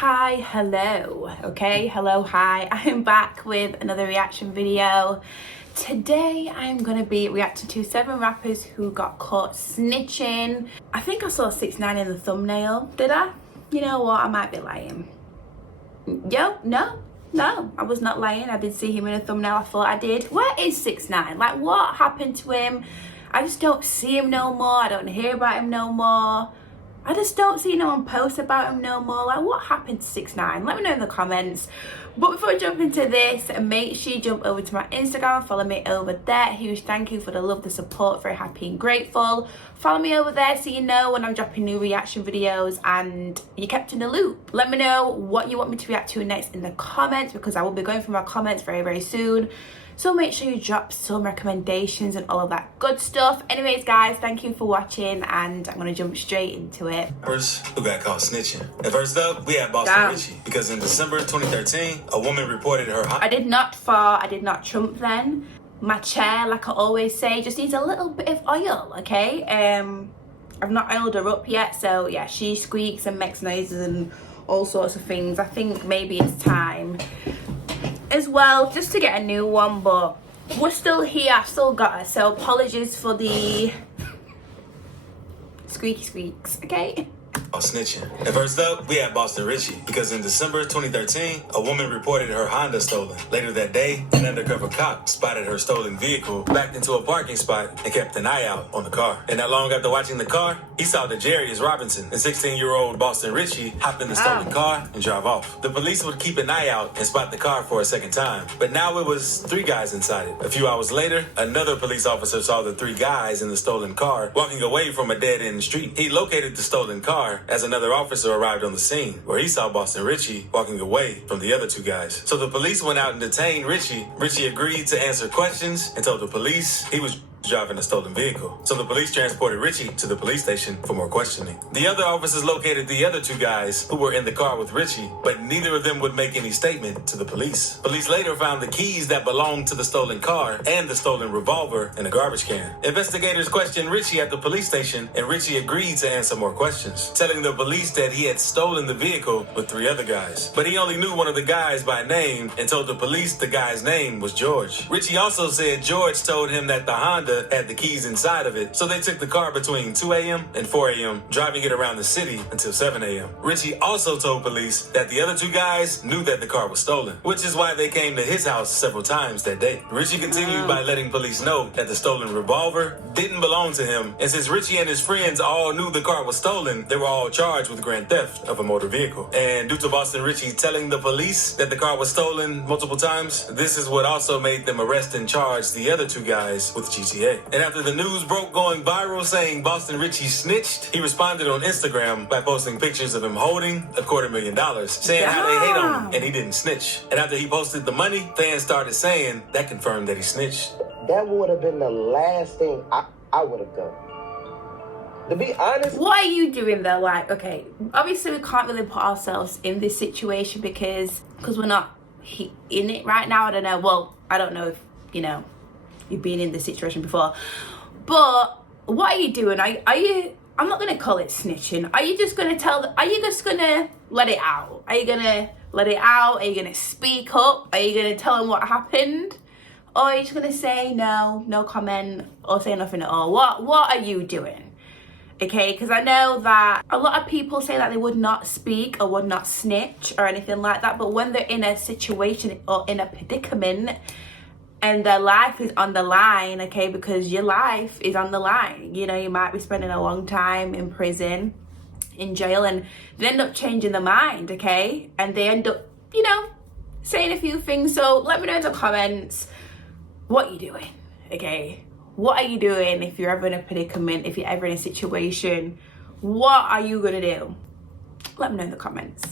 Hi, hello, okay, hello, hi. I'm back with another reaction video. Today I'm gonna be reacting to 7 rappers who got caught snitching. I think I saw 6ix9ine in the thumbnail. Did I? You know what, I might be lying. No, I was not lying. I did see him in a thumbnail. I thought I did. Where is 6ix9ine? Like, what happened to him? I just don't see him no more. I don't hear about him no more. I just don't see no one post about him no more. Like, what happened to 6ix9ine? Let me know in the comments. But before I jump into this, make sure you jump over to my Instagram, follow me over there. Huge thank you for the love, the support, very happy and grateful. Follow me over there so you know when I'm dropping new reaction videos and you're kept in the loop. Let me know what you want me to react to next in the comments, because I will be going through my comments very soon. So make sure you drop some recommendations and all of that good stuff. Anyways, guys, thank you for watching, and I'm gonna jump straight into it. First, who got caught snitching? And first up, we had Boston Richie, because in December 2013, a woman reported her. I did not fart, I did not trump then. My chair, like I always say, just needs a little bit of oil, okay? I've not oiled her up yet, so yeah, she squeaks and makes noises and all sorts of things. I think maybe it's time as well just to get a new one, but we're still here. I've still got her, so apologies for the squeaky squeaks, okay? Snitching. And first up, we had Boston Richie, because in December 2013, a woman reported her Honda stolen. Later that day, an undercover cop spotted her stolen vehicle, backed into a parking spot, and kept an eye out on the car. And not long after watching the car, he saw that Jarius Robinson and 16-year-old Boston Richie hopped in the stolen car and drive off. The police would keep an eye out and spot the car for a second time, but now it was 3 guys inside it. A few hours later, another police officer saw the 3 guys in the stolen car walking away from a dead-end street. He located the stolen car as another officer arrived on the scene, where he saw Boston Richie walking away from the other 2 guys. So the police went out and detained Richie. Richie agreed to answer questions and told the police he was driving a stolen vehicle. So the police transported Richie to the police station for more questioning. The other officers located the other 2 guys who were in the car with Richie, but neither of them would make any statement to the police. Police later found the keys that belonged to the stolen car and the stolen revolver in a garbage can. Investigators questioned Richie at the police station, and Richie agreed to answer more questions, telling the police that he had stolen the vehicle with 3 other guys. But he only knew one of the guys by name and told the police the guy's name was George. Richie also said George told him that the Honda had the keys inside of it, so they took the car between 2 a.m. and 4 a.m., driving it around the city until 7 a.m. Richie also told police that the other 2 guys knew that the car was stolen, which is why they came to his house several times that day. Richie continued by letting police know that the stolen revolver didn't belong to him, and since Richie and his friends all knew the car was stolen, they were all charged with grand theft of a motor vehicle. And due to Boston Richie telling the police that the car was stolen multiple times, this is what also made them arrest and charge the other 2 guys with GTA. And after the news broke going viral saying Boston Richie snitched, he responded on Instagram by posting pictures of him holding $250,000, saying how they hate on him and he didn't snitch. And after he posted the money, fans started saying that confirmed that he snitched. That would have been the last thing I would have done. To be honest. What are you doing though? Like, okay, obviously we can't really put ourselves in this situation because we're not in it right now. I don't know. Well, I don't know if, you know, you've been in this situation before, but what are you doing? Are you, I'm not going to call it snitching. Are you just going to are you just going to let it out? Are you going to let it out? Are you going to speak up? Are you going to tell them what happened? Or are you just going to say no comment or say nothing at all? What are you doing? Okay, because I know that a lot of people say that they would not speak or would not snitch or anything like that, but when they're in a situation or in a predicament and their life is on the line, okay, because your life is on the line, you know, you might be spending a long time in prison, in jail, and they end up changing their mind, okay, and they end up, you know, saying a few things. So let me know in the comments what you're doing, okay? What are you doing if you're ever in a predicament, if you're ever in a situation? What are you gonna do? Let me know in the comments.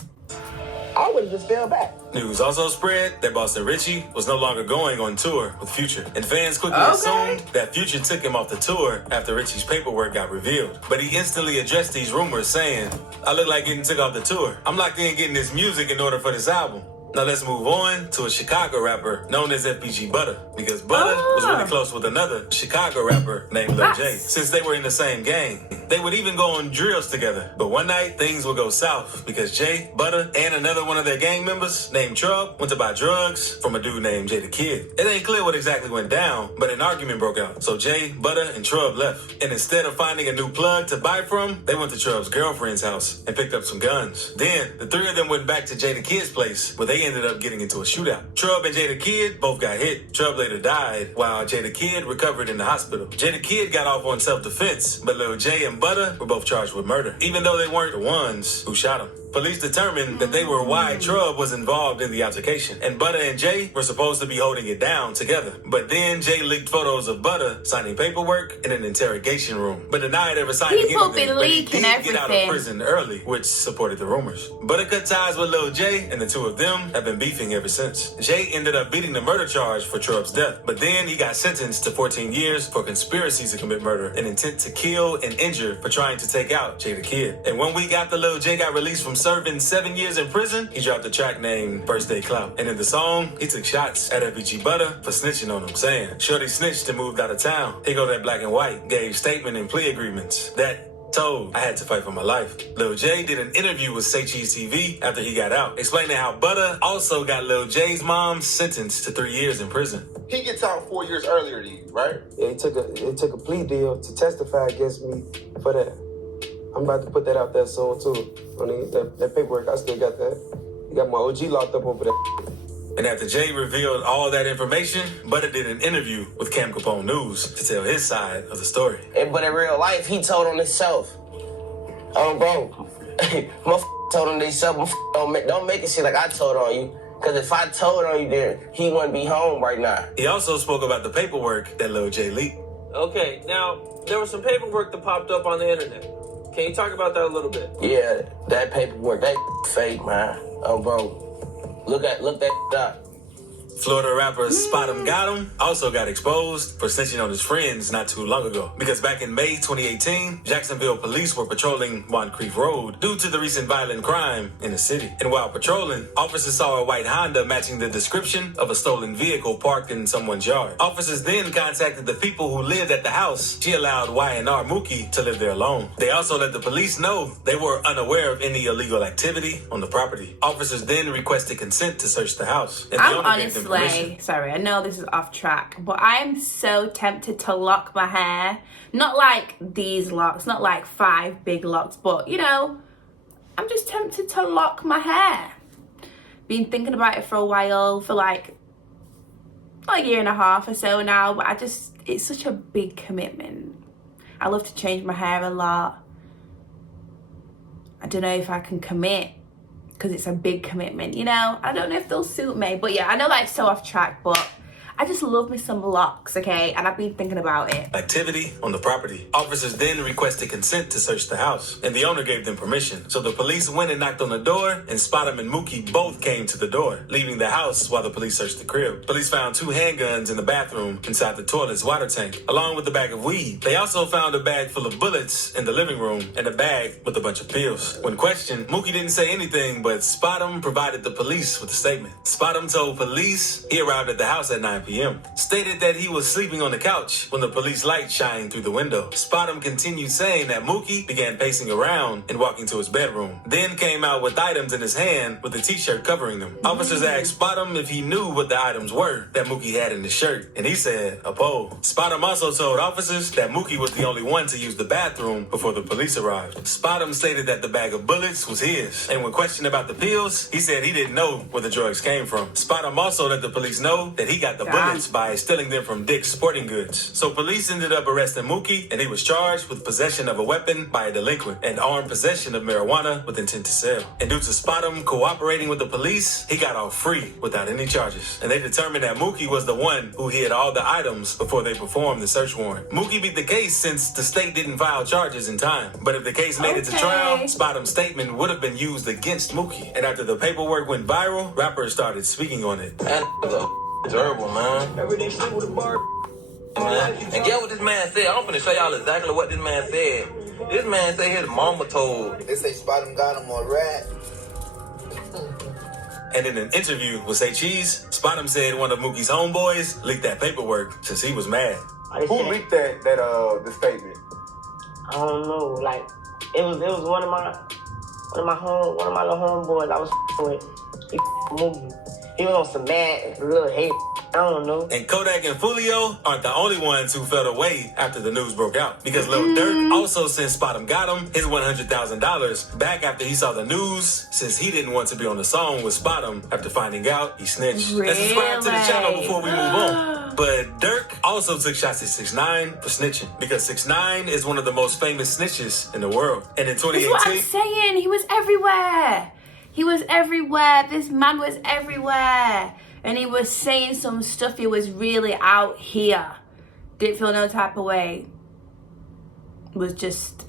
I would have just fell back. News also spread that Boston Richie was no longer going on tour with Future, and fans quickly assumed that Future took him off the tour after Richie's paperwork got revealed. But he instantly addressed these rumors, saying, "I look like getting took off the tour. I'm locked in getting this music in order for this album." Now let's move on to a Chicago rapper known as FBG Butter. because Butter was really close with another Chicago rapper named Lil J. Since they were in the same gang, they would even go on drills together. But one night, things would go south because Jay, Butter, and another one of their gang members named Trub went to buy drugs from a dude named Jay the Kid. It ain't clear what exactly went down, but an argument broke out. So Jay, Butter, and Trub left. And instead of finding a new plug to buy from, they went to Trub's girlfriend's house and picked up some guns. Then, the three of them went back to Jay the Kid's place, where they ended up getting into a shootout. Trub and Jay the Kid both got hit. Trub later died, while Jay the Kid recovered in the hospital. Jay the Kid got off on self-defense, but Lil Jay and Butter were both charged with murder, even though they weren't the ones who shot him. Police determined that they were why Trub was involved in the altercation, and Butter and Jay were supposed to be holding it down together. But then Jay leaked photos of Butter signing paperwork in an interrogation room, but denied ever signing anything. But he did get out of prison early, which supported the rumors. Butter cut ties with Lil Jay, and the two of them have been beefing ever since. Jay ended up beating the murder charge for Trub's death, but then he got sentenced to 14 years for conspiracy to commit murder and intent to kill and injure for trying to take out Jay the Kid. And when we got the Lil Jay got released from serving 7 years in prison, he dropped a track named First Day Clout. And in the song, he took shots at FBG Butter for snitching on him, saying, "Shorty snitched and moved out of town. He go that black and white, gave statement and plea agreements that told I had to fight for my life." Lil J did an interview with Say Cheese TV after he got out, explaining how Butter also got Lil J's mom sentenced to 3 years in prison. He gets out 4 years earlier than you, right? Yeah, he took a plea deal to testify against me for that. I'm about to put that out there soon too. I mean, that paperwork, I still got that. You got my OG locked up over that. And after Jay revealed all that information, Butter did an interview with Cam Capone News to tell his side of the story. But in real life, he told on himself. Bro, my told on himself. Don't make it shit like I told on you. Because if I told on you, then he wouldn't be home right now. He also spoke about the paperwork that Lil J leaked. Okay, now, there was some paperwork that popped up on the internet. Can you talk about that a little bit? Yeah, that paperwork, that fake, man. Bro, look that up. Florida rapper SpotemGottem also got exposed for snitching on his friends not too long ago. Because back in May 2018, Jacksonville police were patrolling Moncrief Road due to the recent violent crime in the city. And while patrolling, officers saw a white Honda matching the description of a stolen vehicle parked in someone's yard. Officers then contacted the people who lived at the house. She allowed Y&R Mookie to live there alone. They also let the police know they were unaware of any illegal activity on the property. Officers then requested consent to search the house. And I'm honestly, sorry, I know this is off track, but I am so tempted to lock my hair. Not like these locks, not like 5 big locks, but you know, I'm just tempted to lock my hair. Been thinking about it for a while, for like a year and a half or so now, but it's such a big commitment. I love to change my hair a lot. I don't know if I can commit, because it's a big commitment, you know? I don't know if they'll suit me, but yeah, I know that's so off track, but I just love me some locks, okay? And I've been thinking about it. Activity on the property. Officers then requested consent to search the house, and the owner gave them permission. So the police went and knocked on the door, and Spotem and Mookie both came to the door, leaving the house while the police searched the crib. Police found 2 handguns in the bathroom inside the toilet's water tank, along with a bag of weed. They also found a bag full of bullets in the living room and a bag with a bunch of pills. When questioned, Mookie didn't say anything, but Spotem provided the police with a statement. Spotem told police he arrived at the house at 9 p.m. Stated that he was sleeping on the couch when the police light shined through the window. Spotem continued saying that Mookie began pacing around and walking to his bedroom, then came out with items in his hand with a t-shirt covering them. Officers asked Spotem if he knew what the items were that Mookie had in his shirt, and he said a pole. Spotem also told officers that Mookie was the only one to use the bathroom before the police arrived. Spotem stated that the bag of bullets was his, and when questioned about the pills, he said he didn't know where the drugs came from. Spotem also let the police know that he got the bullets by stealing them from Dick's Sporting Goods. So police ended up arresting Mookie, and he was charged with possession of a weapon by a delinquent and armed possession of marijuana with intent to sell. And due to Spotem cooperating with the police, he got off free without any charges. And they determined that Mookie was the one who hid all the items before they performed the search warrant. Mookie beat the case since the state didn't file charges in time. But if the case made it to trial, Spotem's statement would have been used against Mookie. And after the paperwork went viral, rappers started speaking on it. Terrible, man. Everything shit with a bar. Man. And get what this man said. I'm finna show y'all exactly what this man said. This man said his mama told. They say SpotemGottem or rat. And in an interview with Say Cheese, SpotemGottem said one of Mookie's homeboys leaked that paperwork since he was mad. Who leaked the statement? I don't know. Like it was one of my little homeboys I was with. He moved. He was on some mad little hate. I don't know. And Kodak and Fulio aren't the only ones who felt away after the news broke out. Because Lil Durk also sent SpotemGottem his $100,000 back after he saw the news, since he didn't want to be on the song with Spotem after finding out he snitched. Really? Let's subscribe to the channel before we move on. But Durk also took shots at 6ix9ine for snitching. Because 6ix9ine is one of the most famous snitches in the world. And in 2018... That's what I'm saying. He was everywhere. He was everywhere. This man was everywhere. And he was saying some stuff. He was really out here. Didn't feel no type of way. Was just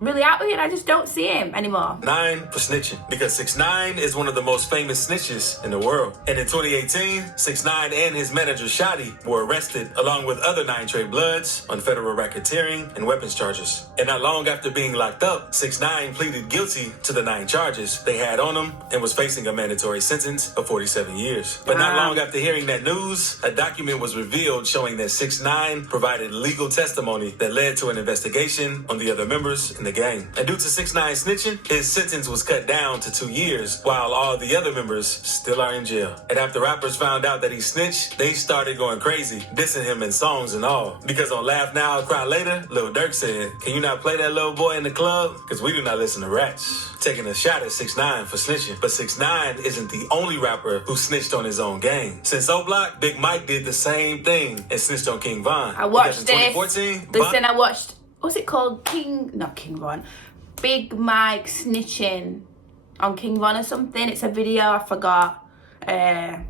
really out here. I just don't see him anymore. 9 for snitching. Because 6ix9ine is one of the most famous snitches in the world. And in 2018, 6ix9ine and his manager Shotty were arrested along with other 9 Trey Bloods on federal racketeering and weapons charges. And not long after being locked up, 6ix9ine pleaded guilty to the 9 charges they had on him and was facing a mandatory sentence of 47 years. But not long after hearing that news, a document was revealed showing that 6ix9ine provided legal testimony that led to an investigation on the other members in the gang. And due to 6ix9ine snitching, his sentence was cut down to 2 years, while all the other members still are in jail. And after rappers found out that he snitched, they started going crazy, dissing him in songs and all. Because on Laugh Now, Cry Later, Lil Durk said, "Can you not play that little boy in the club? Because we do not listen to rats." Taking a shot at 6ix9ine for snitching. But 6ix9ine isn't the only rapper who snitched on his own gang. Since O-Block, Big Mike did the same thing and snitched on King Von. I watched in this. 2014, Listen, I watched, what's it called? Not King Von. Big Mike snitching on King Von or something. It's a video, I forgot the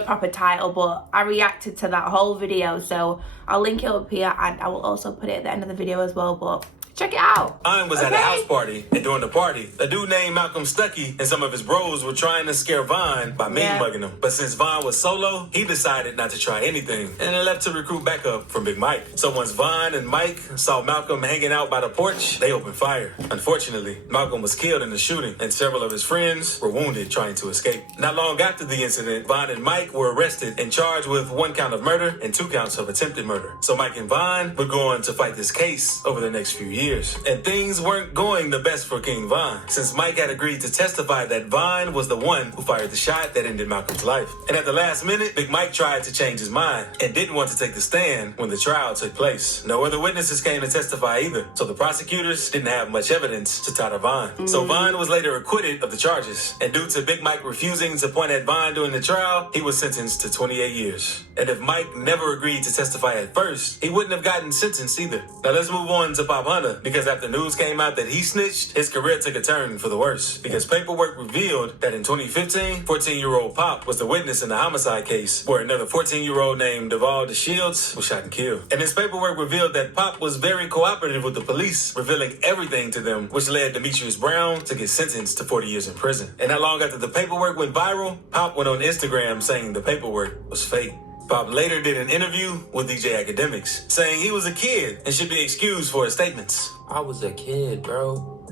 proper title, but I reacted to that whole video, so I'll link it up here and I will also put it at the end of the video as well, but check it out. Vine was at a house party, and during the party, a dude named Malcolm Stuckey and some of his bros were trying to scare Vine by mugging him. But since Vine was solo, he decided not to try anything, and then left to recruit backup from Big Mike. So once Vine and Mike saw Malcolm hanging out by the porch, they opened fire. Unfortunately, Malcolm was killed in the shooting, and several of his friends were wounded trying to escape. Not long after the incident, Vine and Mike were arrested and charged with 1 count of murder and 2 counts of attempted murder. So Mike and Vine would go on to fight this case over the next few years. And things weren't going the best for King Von, since Mike had agreed to testify that Vine was the one who fired the shot that ended Malcolm's life. And at the last minute, Big Mike tried to change his mind and didn't want to take the stand when the trial took place. No other witnesses came to testify either, so the prosecutors didn't have much evidence to tie to Vine. So Vine was later acquitted of the charges, and due to Big Mike refusing to point at Vine during the trial, he was sentenced to 28 years. And if Mike never agreed to testify at first, he wouldn't have gotten sentenced either. Now let's move on to Pop Hunter, because after news came out that he snitched, his career took a turn for the worse. Because paperwork revealed that in 2015, 14-year-old Pop was the witness in the homicide case where another 14-year-old named Duval DeShields was shot and killed. And his paperwork revealed that Pop was very cooperative with the police, revealing everything to them, which led Demetrius Brown to get sentenced to 40 years in prison. And not long after the paperwork went viral, Pop went on Instagram saying the paperwork was fake. Pop later did an interview with DJ Academics, saying he was a kid and should be excused for his statements. I was a kid, bro.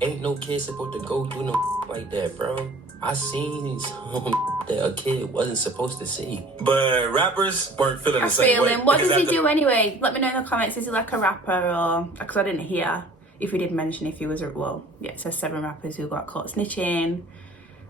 Ain't no kid supposed to go through no like that, bro. I seen some that a kid wasn't supposed to see. But rappers weren't feeling the same way. What does he do anyway? Let me know in the comments. Is he like a rapper or... Because I didn't hear if he did mention if he was... Well, yeah, it says 7 rappers who got caught snitching.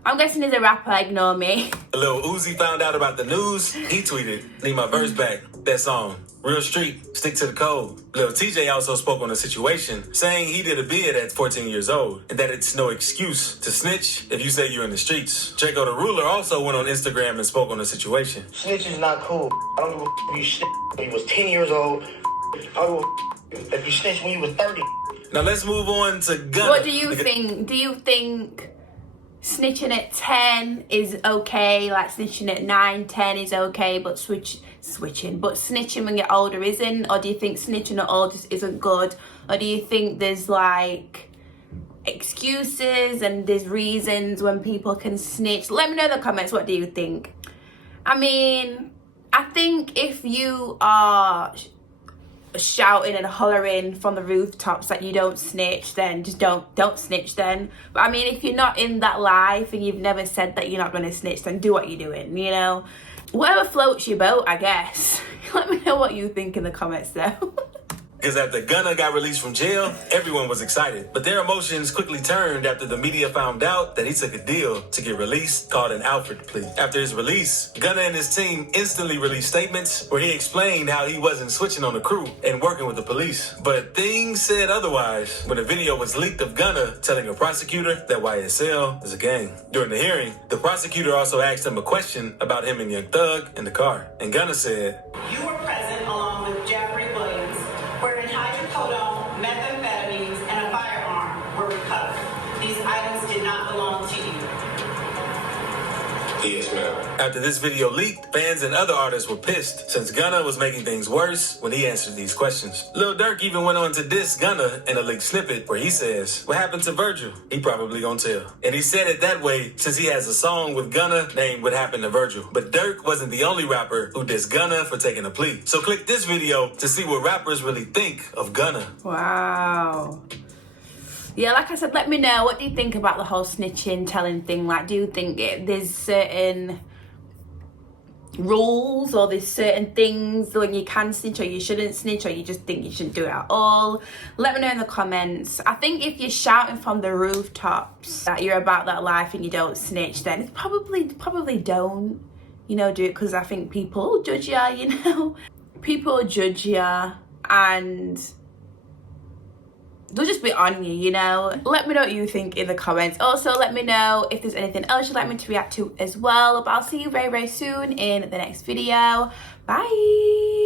I'm guessing he's a rapper, ignore me. Lil Uzi found out about the news. He tweeted, "Need my verse back. That song. Real street. Stick to the code." Lil TJ also spoke on the situation, saying he did a bid at 14 years old, and that it's no excuse to snitch if you say you're in the streets. Draco the Ruler also went on Instagram and spoke on the situation. Snitch is not cool. I don't give a if you snitch when you was 10 years old. I don't give a if you snitch when you was 30. Now let's move on to Gunna. What do you think? Do you think snitching at 10 is okay, like snitching at 9, 10 is okay, but snitching when you're older isn't? Or do you think snitching at all just isn't good? Or do you think there's like excuses and there's reasons when people can snitch? Let me know in the comments, what do you think? I mean, I think if you are shouting and hollering from the rooftops that you don't snitch, then just don't snitch then. But I mean, if you're not in that life and you've never said that you're not going to snitch, then do what you're doing, you know. Whatever floats your boat, I guess. Let me know what you think in the comments though. Because after Gunna got released from jail, everyone was excited. But their emotions quickly turned after the media found out that he took a deal to get released called an Alfred plea. After his release, Gunna and his team instantly released statements where he explained how he wasn't switching on the crew and working with the police. But things said otherwise when a video was leaked of Gunna telling a prosecutor that YSL is a gang. During the hearing, the prosecutor also asked him a question about him and Young Thug in the car. And Gunna said, "You were present along with Jeffrey Williams, wherein hydrocodone, methamphetamines, and a firearm were recovered. These items did not belong to you." Yes, ma'am. After this video leaked, fans and other artists were pissed since Gunna was making things worse when he answered these questions. Lil Durk even went on to diss Gunna in a leaked snippet where he says, "What happened to Virgil? He probably gonna tell." And he said it that way since he has a song with Gunna named What Happened to Virgil. But Durk wasn't the only rapper who dissed Gunna for taking a plea. So click this video to see what rappers really think of Gunna. Wow. Yeah, like I said, let me know, what do you think about the whole snitching, telling thing? Like, do you think there's certain rules or there's certain things when you can snitch or you shouldn't snitch, or you just think you shouldn't do it at all? Let me know in the comments. I think if you're shouting from the rooftops that you're about that life and you don't snitch, then it's probably don't, you know, do it, because I think people will judge you, you know. People will judge you and they'll just be on you, you know. Let me know what you think in the comments. Also, let me know if there's anything else you'd like me to react to as well. But I'll see you very, very soon in the next video. Bye.